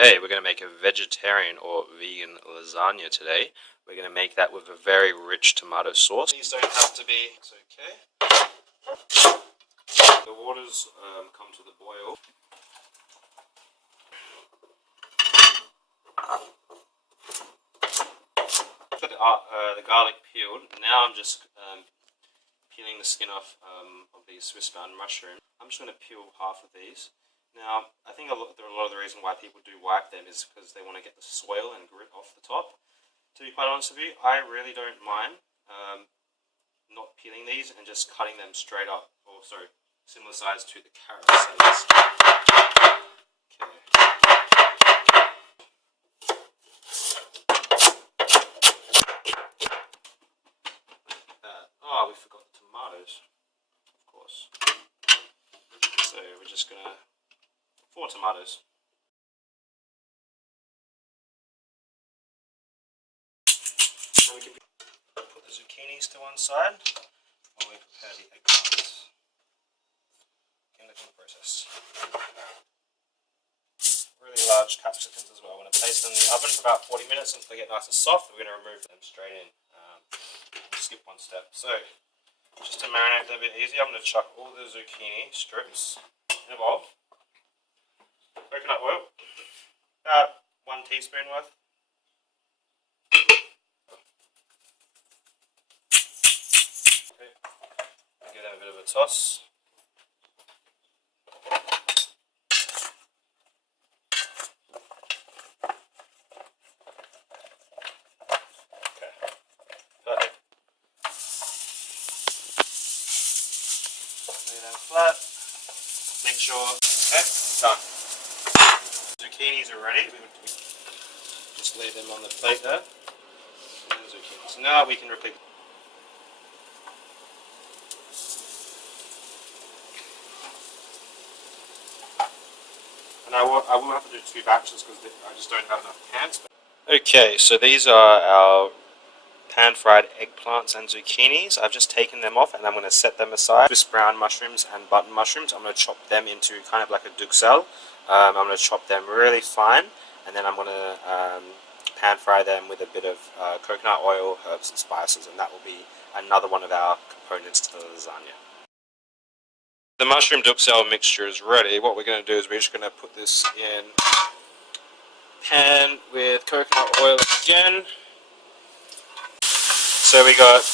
today we're going to make a vegetarian or vegan lasagna today. We're going to make that with a very rich tomato sauce. These don't have to be, it's okay. The water's come to the boil. Got the garlic peeled. Now I'm just peeling the skin off of these Swiss bound mushrooms. I'm just going to peel half of these. Now, I think a lot of the reason why people do wipe them is because they want to get the soil and grit off the top. To be quite honest with you, I really don't mind not peeling these and just cutting them straight up, or sorry, similar size to the carrots. Oh, we forgot the tomatoes, of course. So we're just gonna 4 tomatoes. Now we can put the zucchinis to one side while we prepare the eggplants. In the process. Really large capsicums as well. I'm going to place them in the oven for about 40 minutes until they get nice and soft. We're going to remove them straight in. Skip one step. So, just to marinate them a bit easier, I'm going to chuck all the zucchini strips in a bowl. Coconut oil, about 1 teaspoon worth. Okay. Give them a bit of a toss. Okay, perfect. Lay them flat. Make sure. Okay, done. Zucchinis are ready. We just lay them on the plate there. And the zucchinis. So now we can repeat. And I will have to do 2 batches because I just don't have enough pans. Okay, so these are our pan-fried eggplants and zucchinis. I've just taken them off and I'm going to set them aside. Swiss brown mushrooms and button mushrooms, I'm going to chop them into kind of like a duxelle. I'm going to chop them really fine, and then I'm going to pan fry them with a bit of coconut oil, herbs and spices, and that will be another one of our components to the lasagna. The mushroom duxelle mixture is ready. What we're going to do is we're just going to put this in pan with coconut oil again. So we got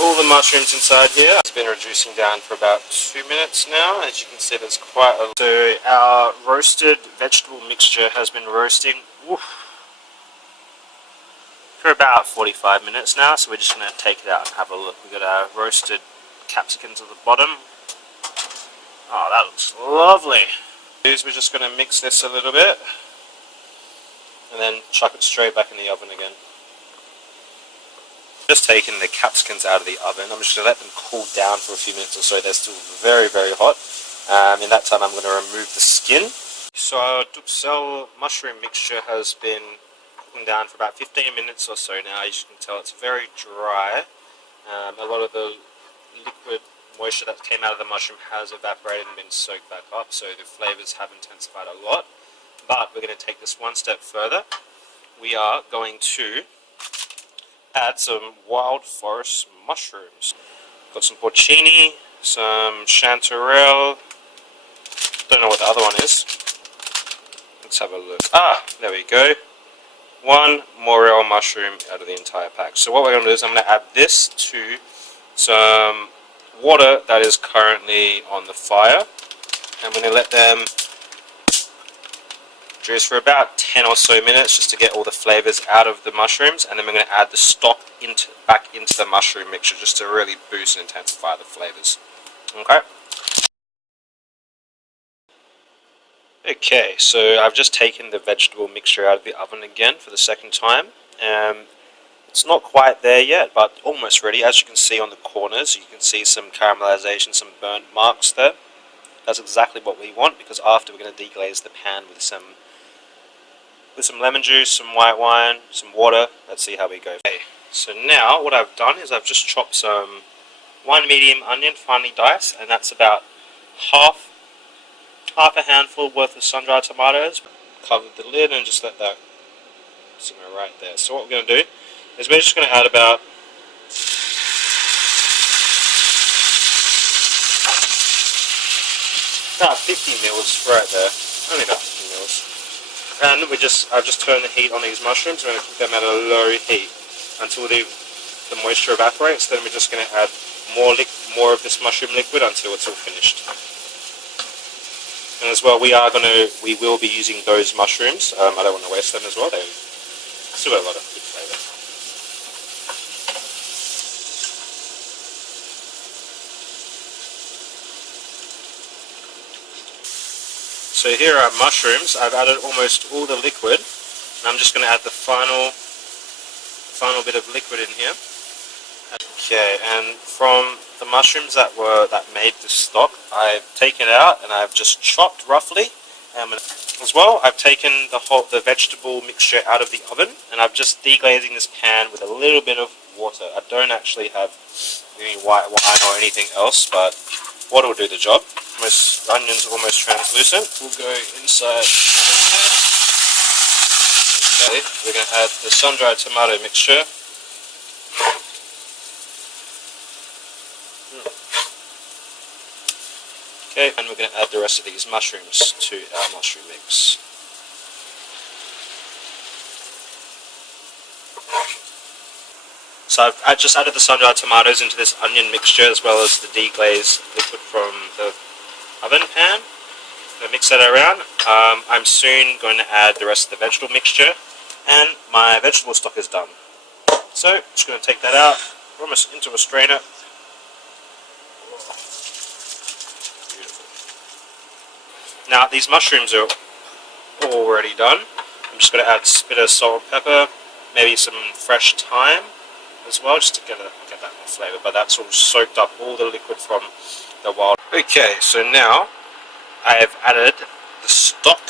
all the mushrooms inside here. It's been reducing down for about 2 minutes now. As you can see, there's quite a... So our roasted vegetable mixture has been roasting for about 45 minutes now. So we're just going to take it out and have a look. We've got our roasted capsicums at the bottom. Oh, that looks lovely. We're just going to mix this a little bit and then chuck it straight back in the oven again. Just taken the capsicums out of the oven. I'm just going to let them cool down for a few minutes or so. They're still very, very hot. In that time, I'm going to remove the skin. So our duxelle mushroom mixture has been cooking down for about 15 minutes or so now. As you can tell, it's very dry. A lot of the liquid moisture that came out of the mushroom has evaporated and been soaked back up, so the flavors have intensified a lot. But we're going to take this one step further. We are going to add some wild forest mushrooms. Got some porcini, some chanterelle. Don't know what the other one is. Let's have a look. Ah, there we go. 1 morel mushroom out of the entire pack. So what we're going to do is I'm going to add this to some water that is currently on the fire. I'm going to let them juice for about 10 or so minutes just to get all the flavors out of the mushrooms, and then we're going to add the stock back into the mushroom mixture just to really boost and intensify the flavors. Okay, so I've just taken the vegetable mixture out of the oven again for the 2nd time. It's not quite there yet, but almost ready. As you can see on the corners, you can see some caramelization, some burnt marks there. That's exactly what we want, because after we're going to deglaze the pan with some lemon juice, some white wine, some water. Let's see how we go. Okay, so now what I've done is I've just chopped some 1 medium onion finely diced, and that's about half a handful worth of sun-dried tomatoes. cover the lid and just let that simmer right there. So what we're going to do is we're just going to add about 50 mils right there, only about 50 mils. And I've just turned the heat on these mushrooms. We're going to cook them at a low heat until the moisture evaporates. Then we're just going to add more of this mushroom liquid until it's all finished. And as well, we will be using those mushrooms. I don't want to waste them as well. They still got a lot of good flavour. So here are our mushrooms. I've added almost all the liquid, and I'm just going to add the final bit of liquid in here. Okay, and from the mushrooms that made this stock, I've taken it out and I've just chopped roughly. As well, I've taken the vegetable mixture out of the oven, and I'm just deglazing this pan with a little bit of water. I don't actually have any white wine or anything else, but water will do the job. The onion's almost translucent. We'll go inside. Okay, we're going to add the sun-dried tomato mixture. Okay, and we're going to add the rest of these mushrooms to our mushroom mix. So I've just added the sun-dried tomatoes into this onion mixture as well as the deglazed liquid from the oven pan. I'm going to mix that around. I'm soon going to add the rest of the vegetable mixture, and my vegetable stock is done. So I'm just going to take that out, almost into a strainer. Now these mushrooms are already done. I'm just going to add a bit of salt and pepper, maybe some fresh thyme as well, just to get that more flavour. But that's all soaked up all the liquid from the wild. Okay, so now I've added the stock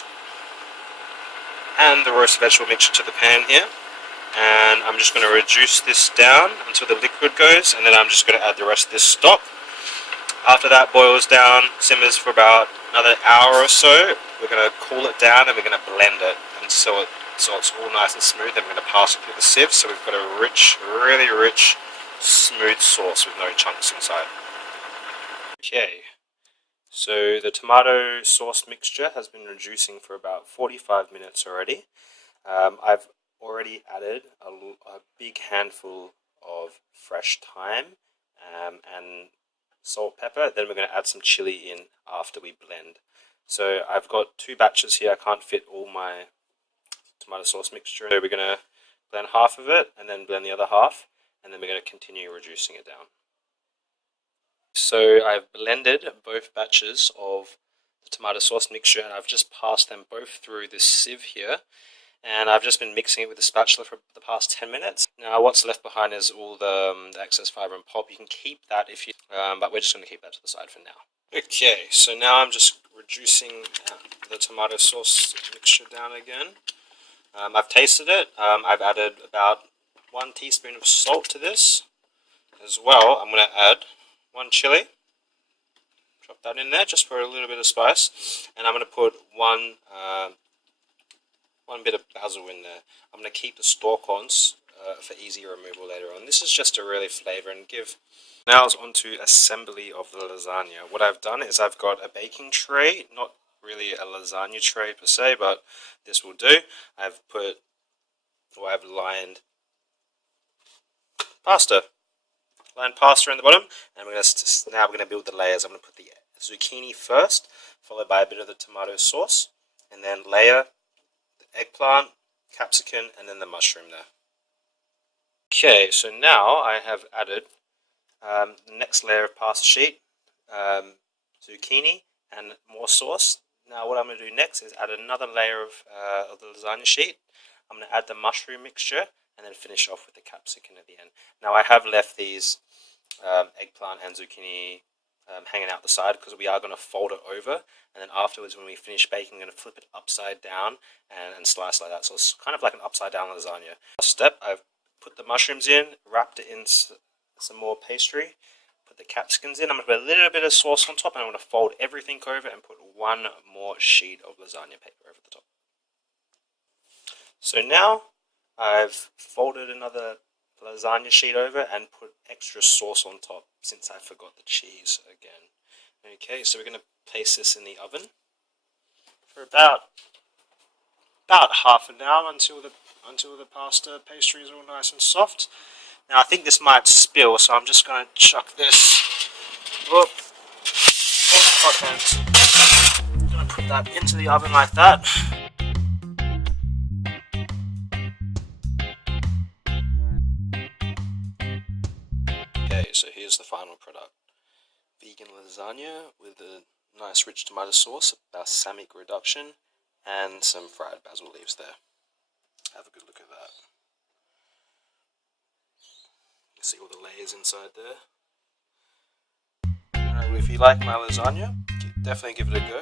and the roast vegetable mixture to the pan here, and I'm just going to reduce this down until the liquid goes, and then I'm just going to add the rest of this stock. After that boils down, simmers for about another hour or so, we're going to cool it down and we're going to blend it until it's all nice and smooth. Then we're going to pass it through the sieve, so we've got a rich, really rich, smooth sauce with no chunks inside. Okay, so the tomato sauce mixture has been reducing for about 45 minutes already. I've already added a big handful of fresh thyme and salt, pepper. Then we're going to add some chili in after we blend. So I've got 2 batches here. I can't fit all my tomato sauce mixture. So we're going to blend half of it and then blend the other half, and then we're going to continue reducing it down. So I've blended both batches of the tomato sauce mixture, and I've just passed them both through this sieve here, and I've just been mixing it with the spatula for the past 10 minutes. Now what's left behind is all the excess fibre and pulp. You can keep that if you, but we're just going to keep that to the side for now. Okay, so now I'm just reducing the tomato sauce mixture down again. I've tasted it. I've added about 1 teaspoon of salt to this. As well, I'm going to add 1 chili. Drop that in there just for a little bit of spice. And I'm going to put one bit of basil in there. I'm going to keep the stalk on for easy removal later on. This is just to really flavour and give. Now it's on to assembly of the lasagna. What I've done is I've got a baking tray, not really a lasagna tray per se, but this will do. I've lined pasta. Lined pasta in the bottom, and now we're going to build the layers. I'm going to put the zucchini first, followed by a bit of the tomato sauce, and then layer the eggplant, capsicum, and then the mushroom there. Okay, so now I have added the next layer of pasta sheet, zucchini, and more sauce. Now what I'm going to do next is add another layer of the lasagna sheet. I'm going to add the mushroom mixture, and then finish off with the capsicum at the end. Now I have left these eggplant and zucchini hanging out the side because we are going to fold it over, and then afterwards when we finish baking, I'm going to flip it upside down and slice like that. So it's kind of like an upside down lasagna. Last step, I've put the mushrooms in, wrapped it in some more pastry, put the capsicums in. I'm going to put a little bit of sauce on top, and I'm going to fold everything over and put 1 more sheet of lasagna paper over the top. So now I've folded another lasagna sheet over and put extra sauce on top since I forgot the cheese again. Okay, so we're going to place this in the oven for about half an hour until the pasta pastry is all nice and soft. Now I think this might spill, so I'm just going to chuck this. Whoop! Hot hands. I'm going to put that into the oven like that. Okay, so here's the final product. Vegan lasagna with a nice rich tomato sauce, a balsamic reduction, and some fried basil leaves there. Have a good look at that. You can see all the layers inside there. If you like my lasagna, definitely give it a go.